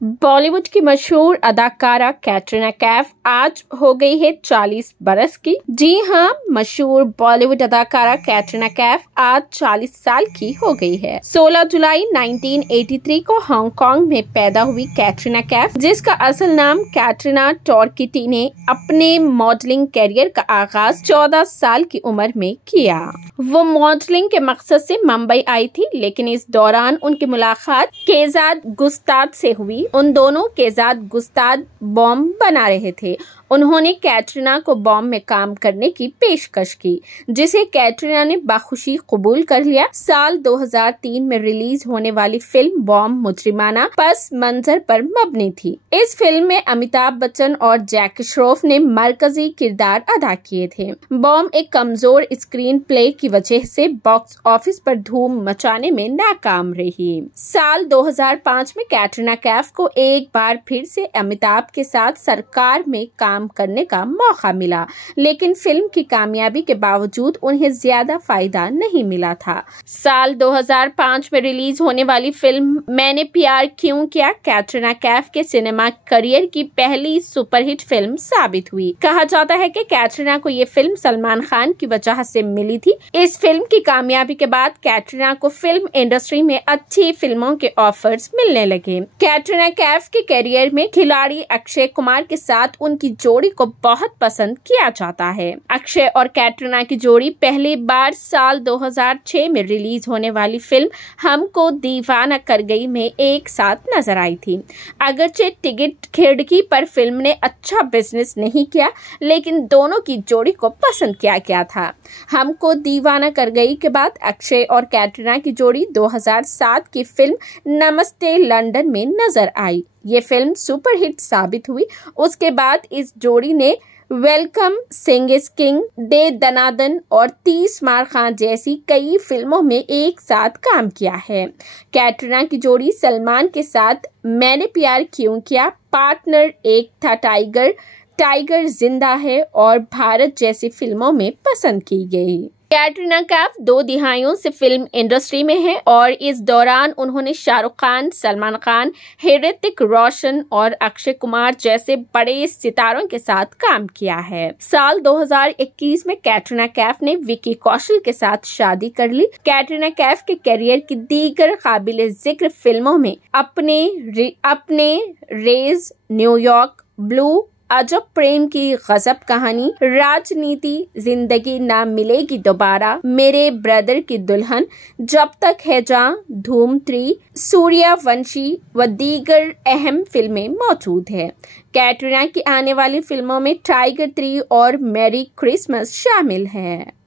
बॉलीवुड की मशहूर अदाकारा कैटरीना कैफ आज हो गई है 40 बरस की। जी हाँ, मशहूर बॉलीवुड अदाकारा कैटरीना कैफ आज 40 साल की हो गई है। 16 जुलाई 1983 को हांगकांग में पैदा हुई कैटरीना कैफ, जिसका असल नाम कैटरीना टॉरकिटी ने अपने मॉडलिंग करियर का आगाज 14 साल की उम्र में किया। वो मॉडलिंग के मकसद से मुंबई आई थी, लेकिन इस दौरान उनकी मुलाकात केजाद गुस्ताद से हुई। उन दोनों केजाद गुस्ताद बॉम्ब बना रहे थे। उन्होंने कैटरीना को बॉम्ब में काम करने की पेशकश की, जिसे कैटरीना ने बाखुशी कबूल कर लिया। साल 2003 में रिलीज होने वाली फिल्म बॉम्ब मुजरिमाना पस मंजर पर मबनी थी। इस फिल्म में अमिताभ बच्चन और जैकी श्रॉफ ने मरकजी किरदार अदा किए थे। बॉम्ब एक कमजोर स्क्रीन प्ले की वजह से बॉक्स ऑफिस पर धूम मचाने में नाकाम रही। साल 2005 में कैटरीना कैफ को एक बार फिर से अमिताभ के साथ सरकार में काम करने का मौका मिला, लेकिन फिल्म की कामयाबी के बावजूद उन्हें ज्यादा फायदा नहीं मिला था। साल 2005 में रिलीज होने वाली फिल्म मैंने प्यार क्यों किया कैटरीना कैफ के सिनेमा करियर की पहली सुपरहिट फिल्म साबित हुई। कहा जाता है कि कैटरीना को ये फिल्म सलमान खान की वजह से मिली थी। इस फिल्म की कामयाबी के बाद कैटरीना को फिल्म इंडस्ट्री में अच्छी फिल्मों के ऑफर्स मिलने लगे। कैटरीना कैफ के करियर में खिलाड़ी अक्षय कुमार के साथ उनकी जोड़ी को बहुत पसंद किया जाता है। अक्षय और कैटरीना की जोड़ी पहली बार साल 2006 में रिलीज होने वाली फिल्म हमको दीवाना कर गई में एक साथ नजर आई थी। अगरचे टिकट खिड़की पर फिल्म ने अच्छा बिजनेस नहीं किया, लेकिन दोनों की जोड़ी को पसंद किया गया था। हमको दीवाना कर गई के बाद अक्षय और कैटरीना की जोड़ी 2007 की फिल्म नमस्ते लंदन में नजर आई। ये फिल्म सुपरहिट साबित हुई। उसके बाद इस जोड़ी ने वेलकम, सिंह इज किंग, दे दनादन और 30 मार खां जैसी कई फिल्मों में एक साथ काम किया है। कैटरीना की जोड़ी सलमान के साथ मैंने प्यार क्यों किया, पार्टनर एक था टाइगर, टाइगर जिंदा है और भारत जैसी फिल्मों में पसंद की गई। कैटरीना कैफ 2 दिहाइयों से फिल्म इंडस्ट्री में है और इस दौरान उन्होंने शाहरुख खान, सलमान खान, ऋतिक रोशन और अक्षय कुमार जैसे बड़े सितारों के साथ काम किया है। साल 2021 में कैटरीना कैफ ने विकी कौशल के साथ शादी कर ली। कैटरीना कैफ के करियर की दीगर काबिल जिक्र फिल्मों में अपने रेज, न्यूयॉर्क, ब्लू, अजब प्रेम की गजब कहानी, राजनीति, जिंदगी ना मिलेगी दोबारा, मेरे ब्रदर की दुल्हन, जब तक है जां, धूम 3, सूर्यवंशी व दीगर अहम फिल्में मौजूद है। कैटरीना की आने वाली फिल्मों में टाइगर 3 और मैरी क्रिसमस शामिल है।